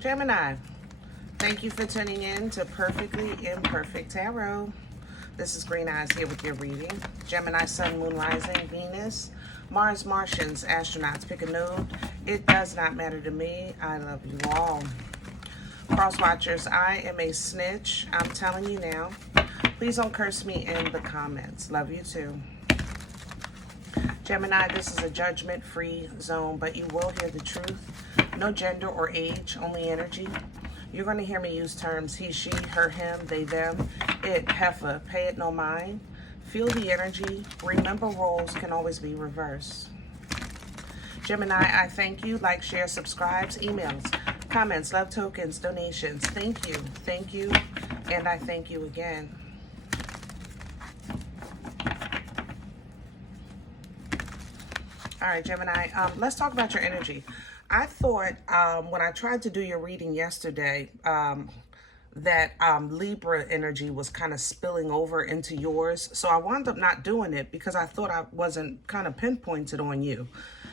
Gemini, thank you for tuning in to Perfectly Imperfect Tarot. This is Green Eyes here with your reading. Gemini, Sun, Moon, Rising, Venus, Mars, Martians, astronauts. Pick a node. It does not matter to me. I love you all. Cross watchers, I am a snitch. I'm telling you now. Please don't curse me in the comments. Love you too. Gemini, this is a judgment-free zone, but you will hear the truth. No gender or age, only energy. You're going to hear me use terms he, she, her, him, they, them, it, heifer, pay it no mind. Feel the energy. Remember, roles can always be reversed. Gemini, I thank you. Like, share, subscribes, emails, comments, love tokens, donations. Thank you, and I thank you again. All right, Gemini, let's talk about your energy. I thought when I tried to do your reading yesterday that Libra energy was kind of spilling over into yours. So I wound up not doing it because I thought I wasn't kind of pinpointed on you.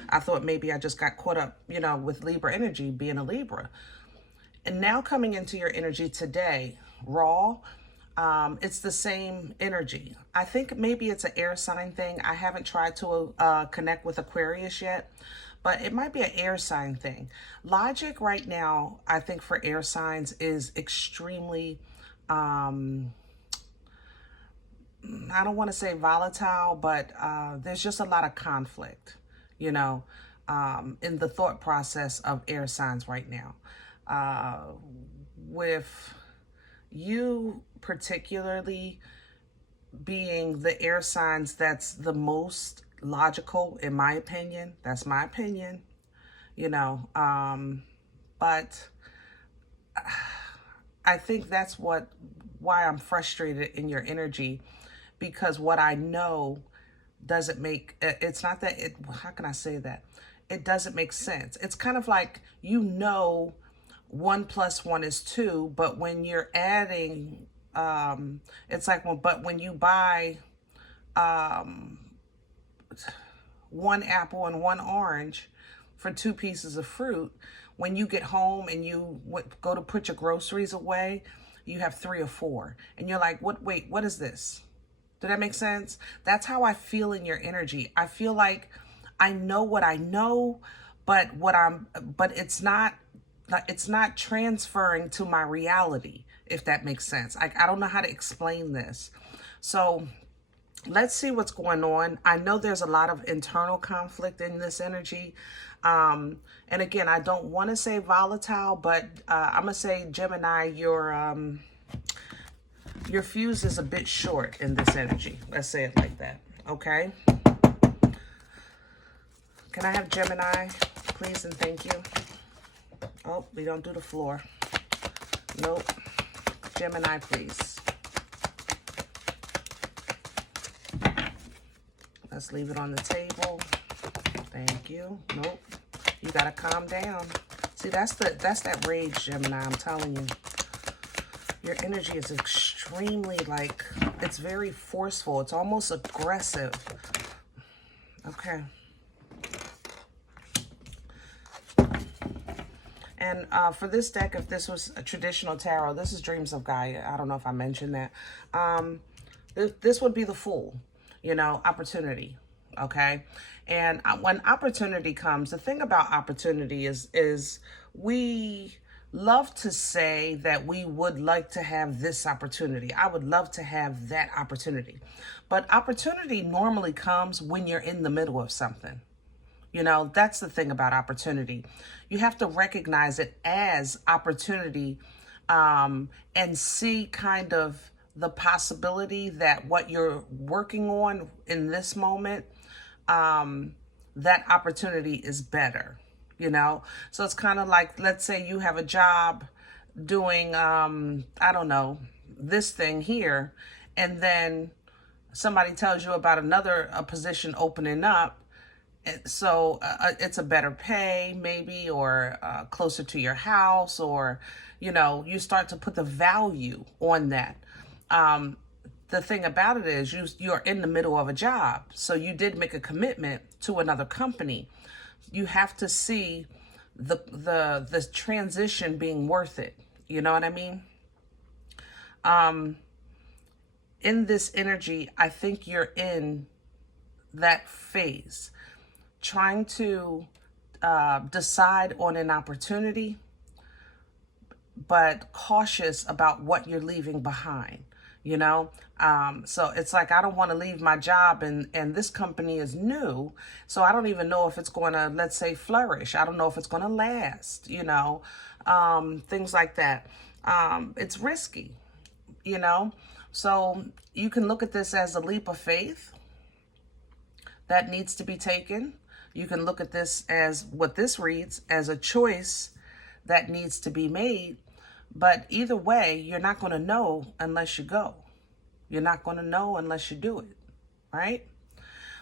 I thought maybe I just got caught up, you know, with Libra energy, being a Libra. And now coming into your energy today, raw, it's the same energy. I think maybe it's an air sign thing. I haven't tried to connect with Aquarius yet, but it might be an air sign thing. Logic right now, I think for air signs is extremely, I don't want to say volatile, but there's just a lot of conflict, you know, in the thought process of air signs right now. With you particularly being the air signs that's the most logical, in my opinion. That's my opinion, you know, but I think that's why I'm frustrated in your energy, because what I know doesn't make, it's not that it, how can I say that? It doesn't make sense. It's kind of like, you know, 1 + 1 is 2, but when you're adding, it's like, well, but when you buy 1 apple and 1 orange for 2 pieces of fruit, when you get home and you go to put your groceries away, you have 3 or 4, and you're like, what? Wait, what is this? Did that make sense? That's how I feel in your energy. I feel like I know what I know, but it's not transferring to my reality, if that makes sense. I don't know how to explain this. So let's see what's going on. I know there's a lot of internal conflict in this energy. And again, I don't want to say volatile, but I'm going to say, Gemini, your fuse is a bit short in this energy. Let's say it like that. Okay? Can I have Gemini, please, and thank you? Oh, we don't do the floor. Nope. Gemini, please. Let's leave it on the table. Thank you. Nope. You gotta calm down. See, that's that rage, Gemini. I'm telling you. Your energy is extremely, like, it's very forceful. It's almost aggressive. Okay. And for this deck, if this was a traditional tarot, this is Dreams of Gaia. I don't know if I mentioned that. This would be the Fool, you know, opportunity, okay? And when opportunity comes, the thing about opportunity is we love to say that we would like to have this opportunity. I would love to have that opportunity. But opportunity normally comes when you're in the middle of something. You know, that's the thing about opportunity. You have to recognize it as opportunity and see kind of the possibility that what you're working on in this moment, that opportunity is better, you know? So it's kind of like, let's say you have a job doing, I don't know, this thing here, and then somebody tells you about another position opening up. So it's a better pay maybe, or closer to your house, or, you know, you start to put the value on that. The thing about it is you're in the middle of a job. So you did make a commitment to another company. You have to see the transition being worth it. You know what I mean? In this energy, I think you're in that phase, trying to decide on an opportunity, but cautious about what you're leaving behind, you know? So it's like, I don't want to leave my job, and this company is new, so I don't even know if it's going to, let's say, flourish. I don't know if it's going to last, you know, things like that. It's risky, you know? So you can look at this as a leap of faith that needs to be taken. You can look at this as, what this reads, as a choice that needs to be made. But either way, you're not going to know unless you go. You're not going to know unless you do it, right?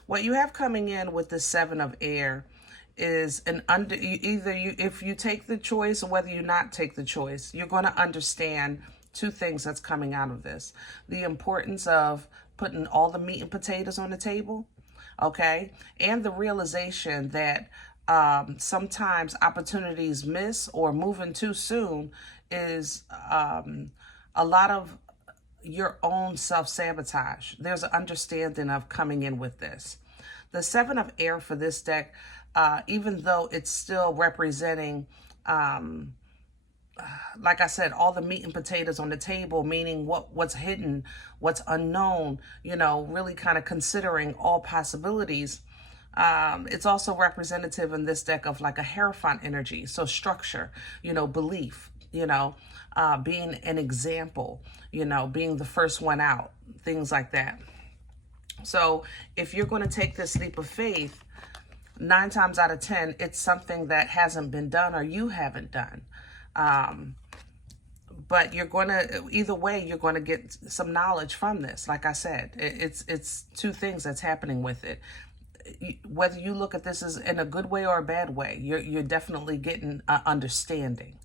What you have coming in with the Seven of Air is if you take the choice or whether you not take the choice, you're going to understand two things that's coming out of this. The importance of putting all the meat and potatoes on the table, okay? And the realization that sometimes opportunities miss or moving too soon is a lot of your own self-sabotage. There's an understanding of coming in with this. The Seven of Air for this deck, even though it's still representing, like I said, all the meat and potatoes on the table, meaning what's hidden, what's unknown, you know, really kind of considering all possibilities. It's also representative in this deck of like a Hierophant energy. So structure, you know, belief, you know, being an example, you know, being the first one out, things like that. So if you're going to take this leap of faith, 9 times out of 10, it's something that hasn't been done or you haven't done. But you're going to, either way, you're going to get some knowledge from this. Like I said, it's two things that's happening with it. Whether you look at this as in a good way or a bad way, you're definitely getting understanding,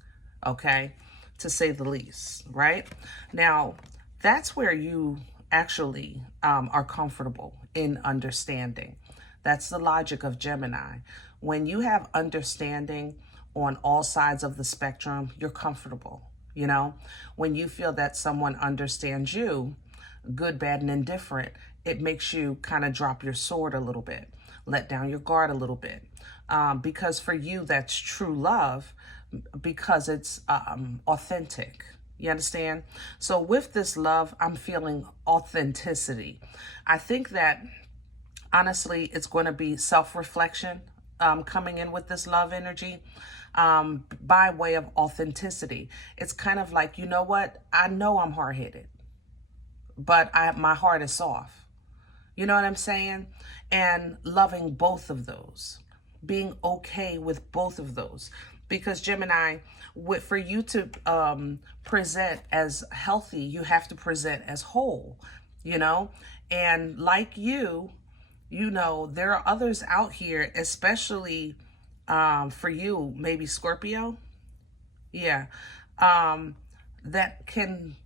okay, to say the least, right? Now, that's where you actually are comfortable in understanding. That's the logic of Gemini. When you have understanding on all sides of the spectrum, you're comfortable, you know? When you feel that someone understands you, good, bad, and indifferent, it makes you kind of drop your sword a little bit, let down your guard a little bit. Because for you, that's true love, because it's authentic. You understand? So with this love, I'm feeling authenticity. I think that, honestly, it's going to be self-reflection coming in with this love energy by way of authenticity. It's kind of like, you know what? I know I'm hard-headed, but my heart is soft. You know what I'm saying? And loving both of those, being okay with both of those. Because Gemini, for you to present as healthy, you have to present as whole, you know? And like you know, there are others out here, especially for you, maybe Scorpio, yeah, that can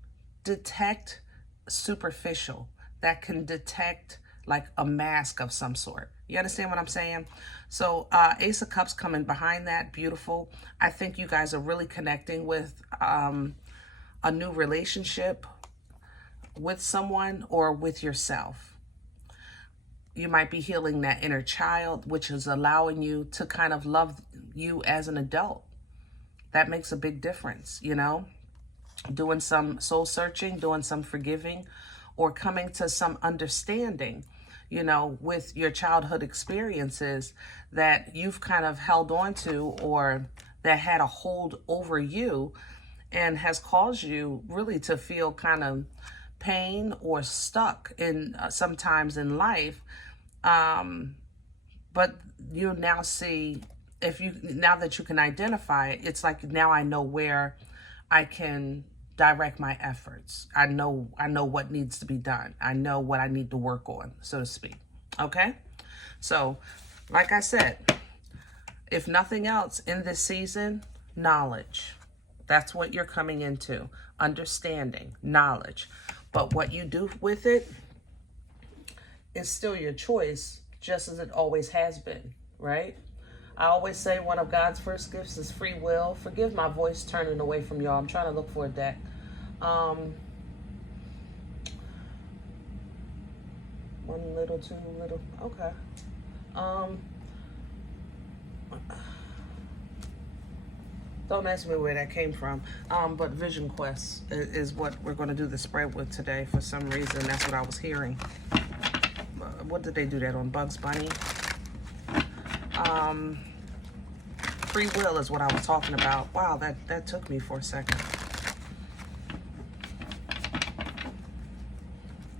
detect superficial, that can detect like a mask of some sort. You understand what I'm saying? So Ace of Cups coming behind that, beautiful. I think you guys are really connecting with a new relationship with someone or with yourself. You might be healing that inner child, which is allowing you to kind of love you as an adult. That makes a big difference, you know? Doing some soul searching, doing some forgiving, or coming to some understanding, you know, with your childhood experiences that you've kind of held on to, or that had a hold over you and has caused you really to feel kind of pain or stuck in sometimes in life. But you now see, now that you can identify it, it's like, now I know where I can direct my efforts. I know what needs to be done. I know what I need to work on, so to speak. Okay? So, like I said, if nothing else in this season, knowledge. That's what you're coming into. Understanding, knowledge. But what you do with it is still your choice, just as it always has been, right? I always say one of God's first gifts is free will. Forgive my voice turning away from y'all. I'm trying to look for a deck. One little, two little. Okay. Don't ask me where that came from. But Vision Quest is what we're going to do the spread with today. For some reason, that's what I was hearing. What did they do that on? Bugs Bunny? Free will is what I was talking about. Wow, that took me for a second.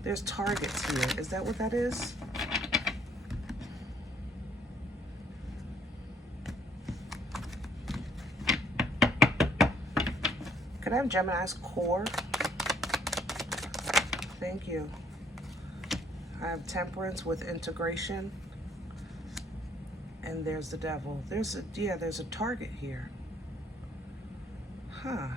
There's targets here. Is that what that is? Could I have Gemini's core? Thank you. I have Temperance with integration. And there's the Devil. There's a target here. Huh.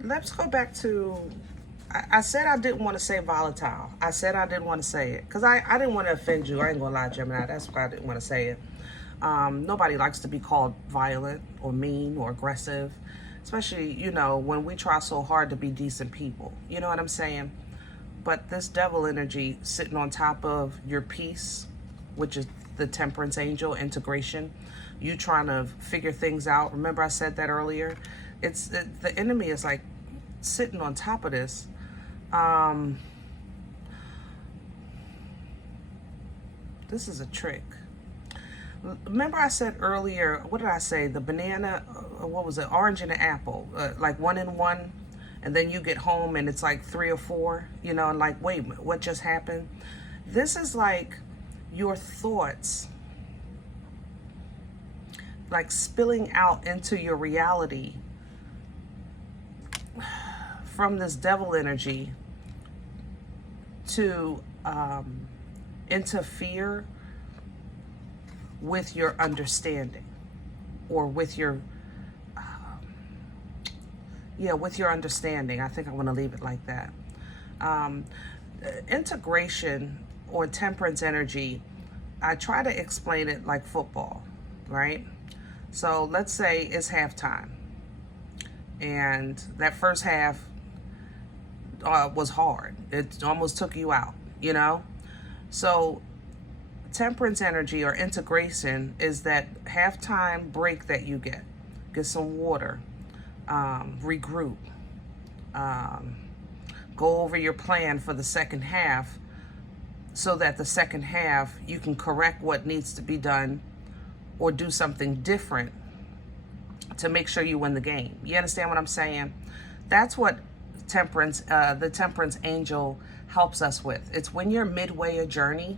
Let's go back to, I said I didn't want to say volatile. I said I didn't want to say it because I didn't want to offend you. I ain't gonna lie, Gemini. That's why I didn't want to say it. Nobody likes to be called violent or mean or aggressive, especially, you know, when we try so hard to be decent people. You know what I'm saying? But this Devil energy sitting on top of your peace, which is the Temperance angel, integration, you trying to figure things out. Remember I said that earlier? The enemy is like sitting on top of this. This is a trick. Remember I said earlier, what did I say? The banana, what was it? Orange and an apple, like 1 in 1. And then you get home and it's like 3 or 4, you know, and like, wait, what just happened? This is like your thoughts, like spilling out into your reality from this Devil energy to interfere with your understanding, or with your with your understanding. I think I want to leave it like that. Integration or Temperance energy, I try to explain it like football, right? So let's say it's halftime and that first half was hard. It almost took you out, you know? So Temperance energy or integration is that halftime break that you get. Get some water, regroup, go over your plan for the second half so that the second half you can correct what needs to be done or do something different to make sure you win the game. You understand what I'm saying? That's what Temperance, the Temperance angel helps us with. It's when you're midway a journey,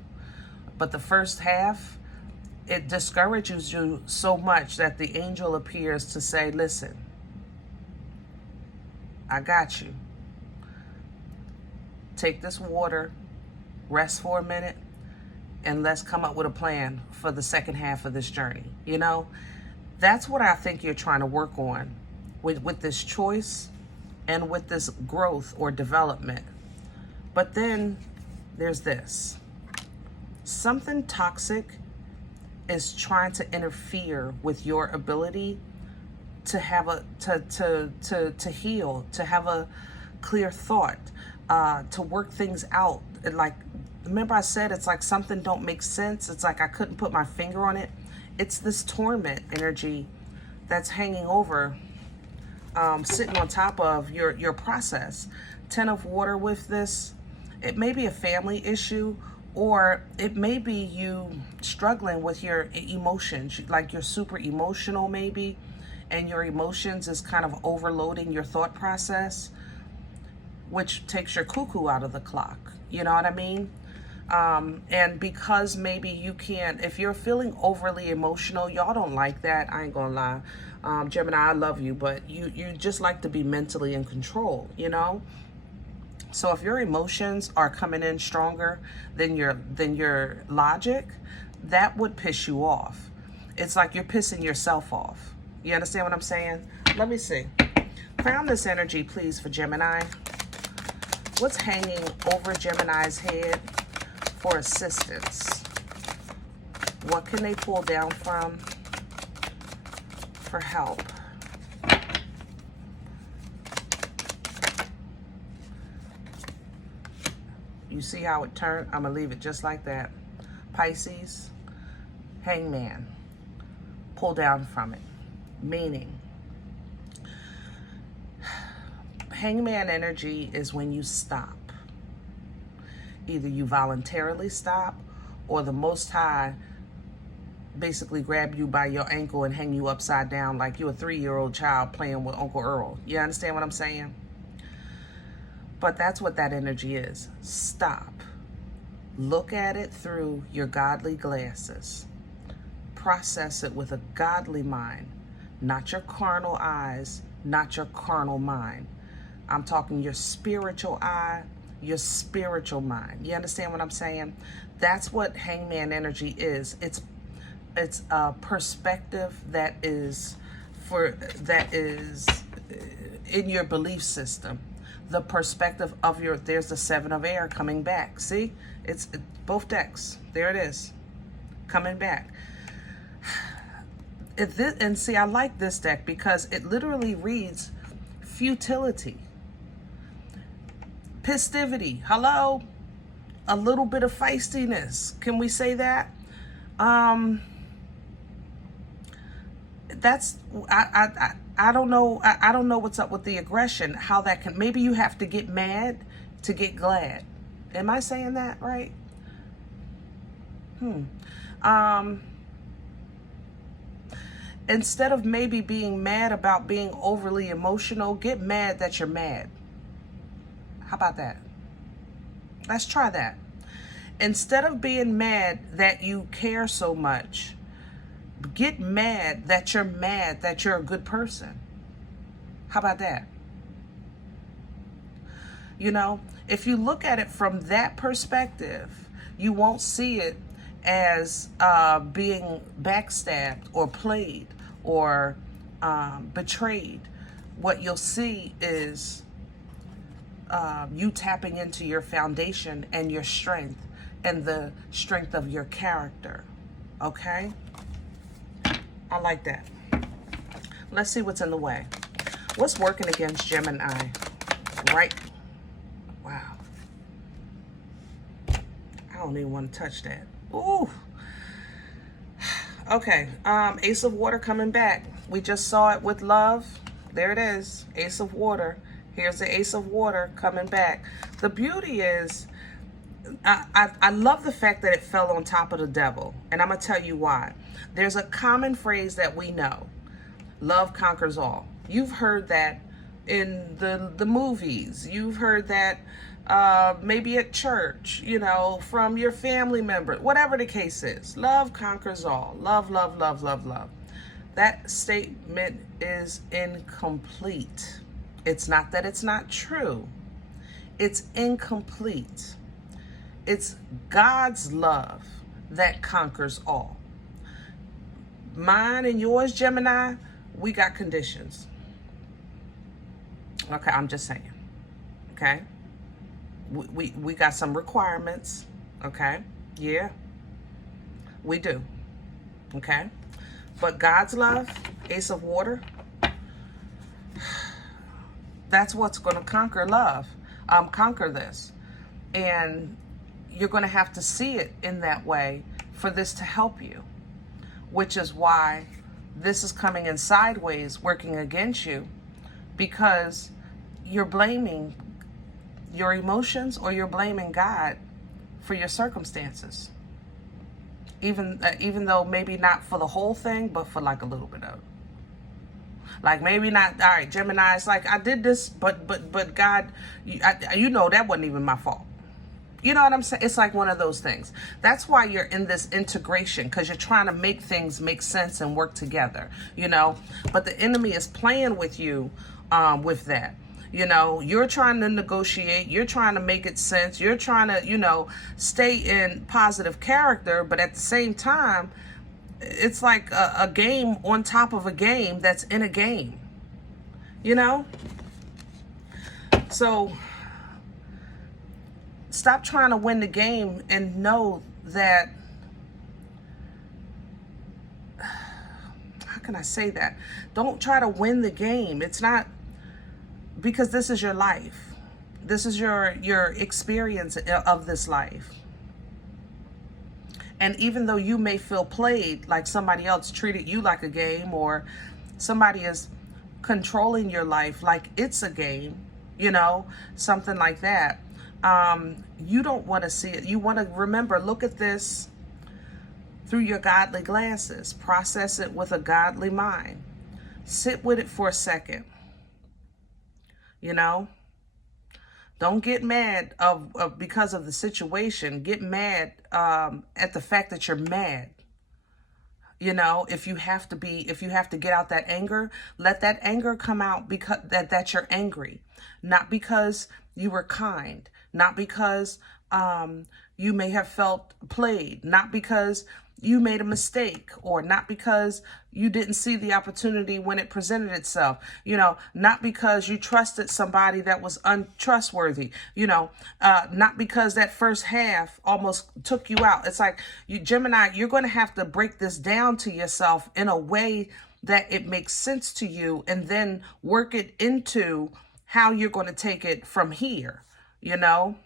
but the first half, it discourages you so much that the angel appears to say, listen, I got you. Take this water, rest for a minute, and let's come up with a plan for the second half of this journey. You know, that's what I think you're trying to work on with this choice and with this growth or development. But then there's this. Something toxic is trying to interfere with your ability to have to heal, to have a clear thought, to work things out. Like, remember I said it's like something don't make sense. It's like I couldn't put my finger on it. It's this torment energy that's hanging over, sitting on top of your process. 10 of water with this. It may be a family issue, or it may be you struggling with your emotions, like you're super emotional maybe, and your emotions is kind of overloading your thought process, which takes your cuckoo out of the clock. You know what I mean? And because maybe you can't, if you're feeling overly emotional, y'all don't like that, I ain't gonna lie. Gemini, I love you, but you just like to be mentally in control, you know? So if your emotions are coming in stronger than your logic, that would piss you off. It's like you're pissing yourself off. You understand what I'm saying? Let me see. Crown this energy, please, for Gemini. What's hanging over Gemini's head for assistance? What can they pull down from for help? You see how it turned? I'm going to leave it just like that. Pisces, Hangman. Pull down from it. Meaning, Hangman energy is when you stop. Either you voluntarily stop, or the Most High basically grab you by your ankle and hang you upside down like you're a 3-year-old child playing with Uncle Earl. You understand what I'm saying? But that's what that energy is. Stop. Look at it through your godly glasses. Process it with a godly mind, not your carnal eyes, not your carnal mind. I'm talking your spiritual eye, your spiritual mind. You understand what I'm saying? That's what Hangman energy is. It's a perspective that is in your belief system. The perspective of there's the 7 of air coming back. See, it's both decks. There it is, coming back. And see, I like this deck because it literally reads futility, pistivity. Hello, a little bit of feistiness. Can we say that? That's I don't know. I don't know what's up with the aggression. How that can, maybe you have to get mad to get glad. Am I saying that right? Instead of maybe being mad about being overly emotional, get mad that you're mad. How about that? Let's try that. Instead of being mad that you care so much, get mad that you're a good person. How about that? You know, if you look at it from that perspective, you won't see it as being backstabbed or played or betrayed. What you'll see is you tapping into your foundation and your strength and the strength of your character. Okay? I like that. Let's see what's in the way. What's working against Gemini? Right. Wow. I don't even want to touch that. Ooh. Okay. Ace of Water coming back. We just saw it with love. There it is. Ace of Water. Here's the Ace of Water coming back. The beauty is, I love the fact that it fell on top of the Devil. And I'm going to tell you why. There's a common phrase that we know. Love conquers all. You've heard that in the movies. You've heard that maybe at church, you know, from your family member. Whatever the case is. Love conquers all. Love, love, love, love, love. That statement is incomplete. It's not that it's not true. It's incomplete. It's God's love that conquers all. Mine and yours, Gemini, we got conditions. Okay, I'm just saying. Okay? We got some requirements. Okay? Yeah. We do. Okay? But God's love, Ace of Water, that's what's going to conquer love. Conquer this. And you're going to have to see it in that way for this to help you. Which is why this is coming in sideways, working against you, because you're blaming your emotions or you're blaming God for your circumstances. Even though maybe not for the whole thing, but for like a little bit of it. Like maybe not, all right, Gemini, it's like I did this, but God, you know that wasn't even my fault. You know what I'm saying? It's like one of those things. That's why you're in this integration, because you're trying to make things make sense and work together, you know? But the enemy is playing with you with that. You know, you're trying to negotiate. You're trying to make it sense. You're trying to, you know, stay in positive character. But at the same time, it's like a game on top of a game that's in a game, you know? So Stop trying to win the game and know that, how can I say that? Don't try to win the game. It's not, because this is your life. This is your experience of this life. And even though you may feel played, like somebody else treated you like a game, or somebody is controlling your life like it's a game, you know, something like that. You don't want to see it. You want to remember, look at this through your godly glasses. Process it with a godly mind. Sit with it for a second. You know, don't get mad because of the situation. Get mad at the fact that you're mad. You know, if you have to get out that anger, let that anger come out because that you're angry, not because you were kind, not because you may have felt played, not because you made a mistake, or not because you didn't see the opportunity when it presented itself, you know, not because you trusted somebody that was untrustworthy, you know, not because that first half almost took you out. It's like, Gemini, you're going to have to break this down to yourself in a way that it makes sense to you, and then work it into how you're going to take it from here, you know,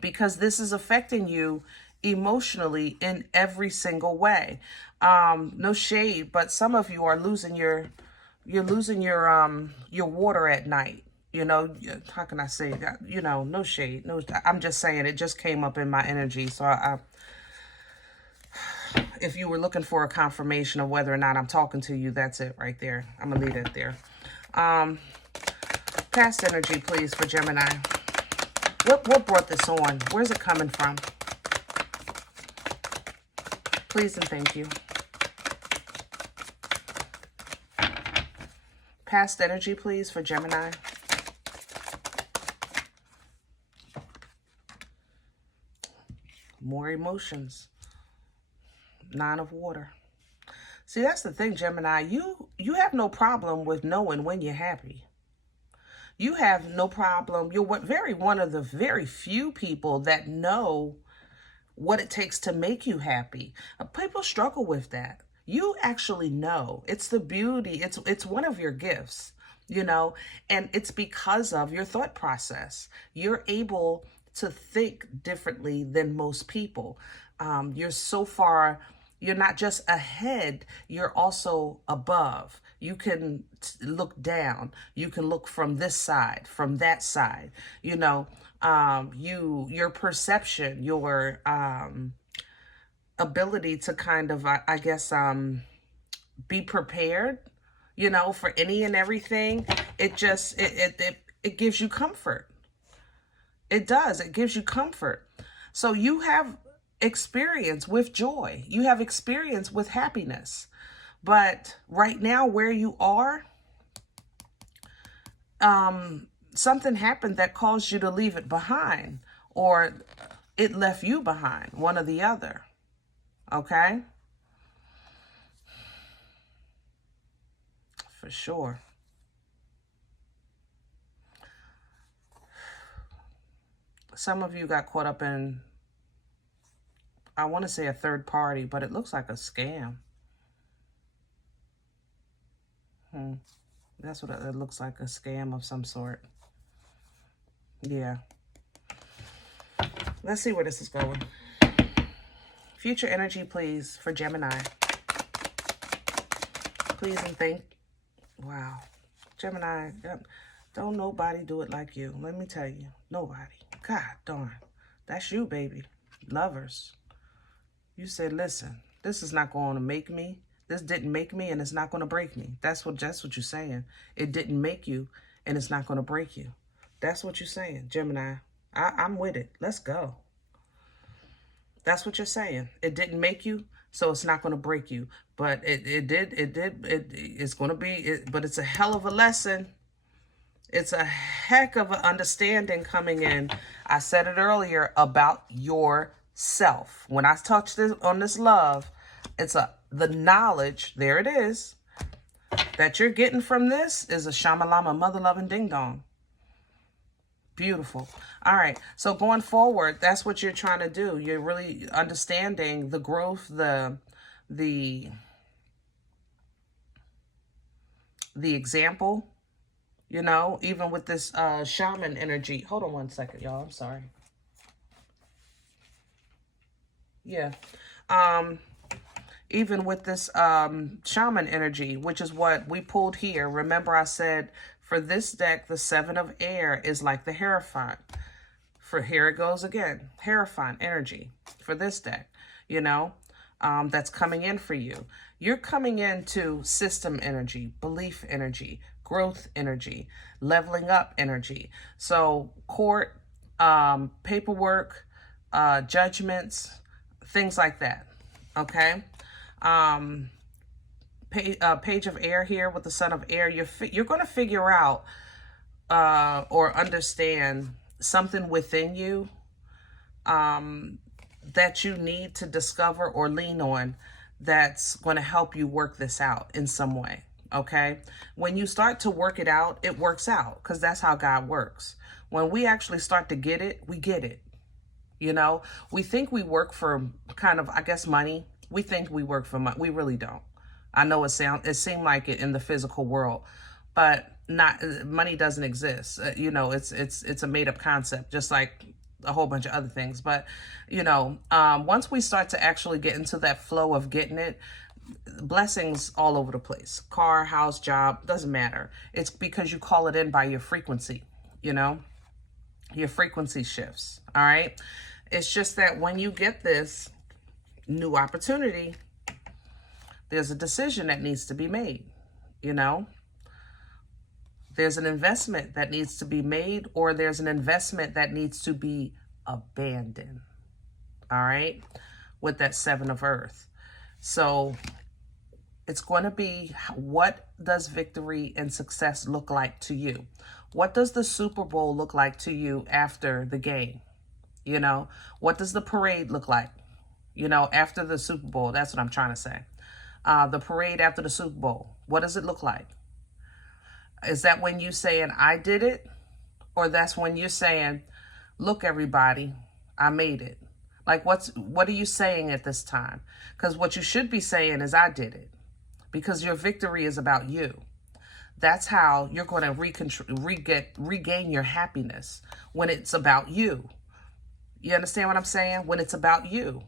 because this is affecting you emotionally in every single way. No shade, but some of you are losing your water at night. You know, how can I say that? You know, no shade. No, I'm just saying, it just came up in my energy. So if you were looking for a confirmation of whether or not I'm talking to you, that's it right there. I'm gonna leave it there. Past energy, please, for Gemini. What brought this on? Where's it coming from? Please and thank you. Past energy, please, for Gemini. More emotions. Nine of Water. See, that's the thing, Gemini. You have no problem with knowing when you're happy. You have no problem. You're one of the very few people that know what it takes to make you happy. People struggle with that. You actually know. It's the beauty. It's one of your gifts, you know, and it's because of your thought process. You're able to think differently than most people. You're so far, you're not just ahead, you're also above. You can look down. You can look from this side, from that side, you know. Your perception, your ability to kind of, I guess, be prepared, you know, for any and everything. It just, it gives you comfort. It does. It gives you comfort. So you have experience with joy. You have experience with happiness. But right now, where you are, something happened that caused you to leave it behind, or it left you behind, one or the other. Okay? For sure. Some of you got caught up in, I want to say a third party, but it looks like a scam. That's what it looks like, a scam of some sort. Yeah. Let's see where this is going. Future energy, please, for Gemini. Please and thank. Wow. Gemini, don't nobody do it like you. Let me tell you. Nobody. God darn. That's you, baby. Lovers. You said, listen, this is not going to make me. This didn't make me, and it's not going to break me. That's what you're saying. It didn't make you, and it's not going to break you. That's what you're saying, Gemini. I'm with it. Let's go. That's what you're saying. It didn't make you, so it's not going to break you. But it's going to be, but it's a hell of a lesson. It's a heck of an understanding coming in. I said it earlier about yourself. When I touch this on this love, it's the knowledge, there it is, that you're getting from this is a shamalama, mother loving ding dong. Beautiful. All right. So going forward, that's what you're trying to do. You're really understanding the growth, the example, you know, even with this shaman energy. Hold on one second, y'all. I'm sorry. Yeah. Even with this shaman energy, which is what we pulled here. Remember I said for this deck, the Seven of Air is like the Hierophant. For here it goes again, Hierophant energy for this deck, you know, that's coming in for you. You're coming into system energy, belief energy, growth energy, leveling up energy. So court, paperwork, judgments, things like that. Okay. Page of Air here with the Son of Air. You're going to figure out or understand something within you that you need to discover or lean on that's going to help you work this out in some way. Okay. When you start to work it out, it works out because that's how God works. When we actually start to get it, we get it. You know, we think we work for kind of, I guess, money. We think we work for money. We really don't. I know it seemed like it in the physical world, but money doesn't exist. You know, it's a made up concept, just like a whole bunch of other things. But, you know, once we start to actually get into that flow of getting it, blessings all over the place. Car, house, job, doesn't matter. It's because you call it in by your frequency, you know, your frequency shifts. All right. It's just that when you get this new opportunity, there's a decision that needs to be made, you know. There's an investment that needs to be made, or there's an investment that needs to be abandoned, all right, with that Seven of Earth. So it's going to be, what does victory and success look like to you? What does the Super Bowl look like to you after the game? You know, what does the parade look like? You know, after the Super Bowl, that's what I'm trying to say. The parade after the Super Bowl, what does it look like? Is that when you saying, I did it? Or that's when you're saying, look, everybody, I made it. Like, what are you saying at this time? Because what you should be saying is, I did it. Because your victory is about you. That's how you're going to regain your happiness, when it's about you. You understand what I'm saying? When it's about you.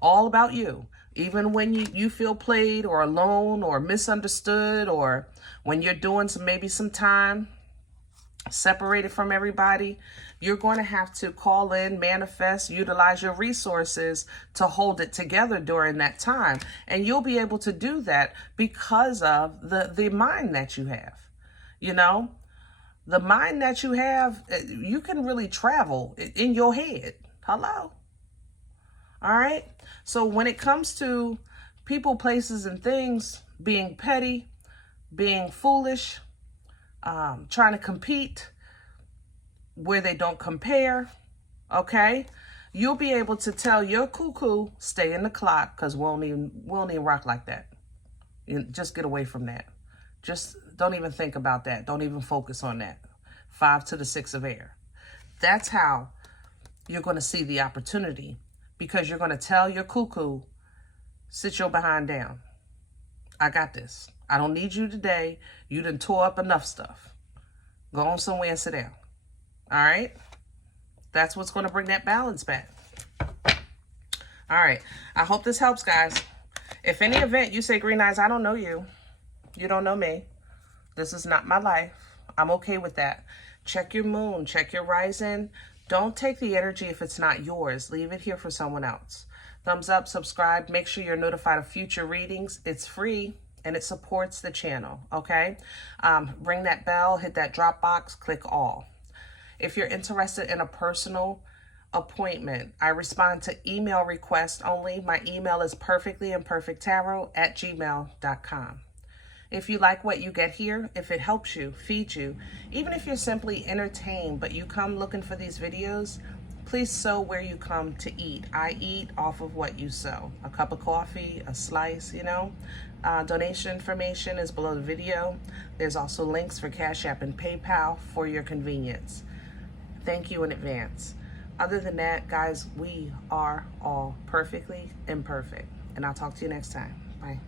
All about you. Even when you feel played or alone or misunderstood, or when you're doing maybe some time separated from everybody, you're going to have to call in, manifest, utilize your resources to hold it together during that time. And you'll be able to do that because of the mind that you have. You know, the mind that you have, you can really travel in your head. Hello. All right. So when it comes to people, places, and things being petty, being foolish, trying to compete where they don't compare, okay, you'll be able to tell your cuckoo, stay in the clock, because we won't even rock like that. Just get away from that. Just don't even think about that. Don't even focus on that. 5 to the 6 of air. That's how you're going to see the opportunity. Because you're going to tell your cuckoo, sit your behind down. I got this. I don't need you today. You done tore up enough stuff. Go on somewhere and sit down. All right? That's what's going to bring that balance back. All right. I hope this helps, guys. If any event you say, Green Eyes, I don't know you. You don't know me. This is not my life. I'm okay with that. Check your moon. Check your rising. Don't take the energy if it's not yours. Leave it here for someone else. Thumbs up, subscribe. Make sure you're notified of future readings. It's free and it supports the channel, okay? Ring that bell, hit that drop box, click all. If you're interested in a personal appointment, I respond to email requests only. My email is perfectlyimperfecttarot@gmail.com. If you like what you get here, if it helps you, feeds you, even if you're simply entertained, but you come looking for these videos, please sow where you come to eat. I eat off of what you sow. A cup of coffee, a slice, you know. Donation information is below the video. There's also links for CashApp and PayPal for your convenience. Thank you in advance. Other than that, guys, we are all perfectly imperfect. And I'll talk to you next time. Bye.